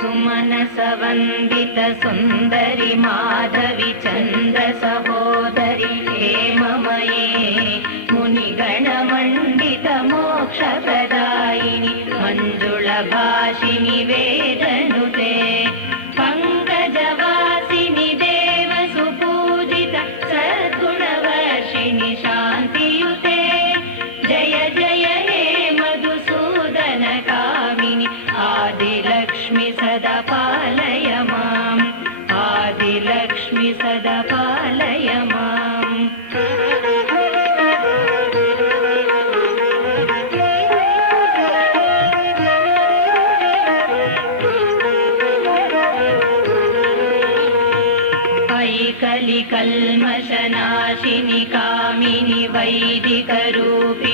सुमनसवन्दित सुन्दरि माधवि चन्द्र सहोदरि हेममये मुनिगणमण्डित मोक्षप्रदायिनि मञ्जुळभाषिनि वेदनुते पङ्कजवासिनि देवसुपूजित सद्गुणवर्षिणि शान्तियुते जय जय हे मधुसूदन कामिनि आदिलक्ष्मि सदा पालय माम् आदिलक्ष्मि सदा पालय माम् कलिकल्मषनाशिनि कामिनि वैदिकरूपिणि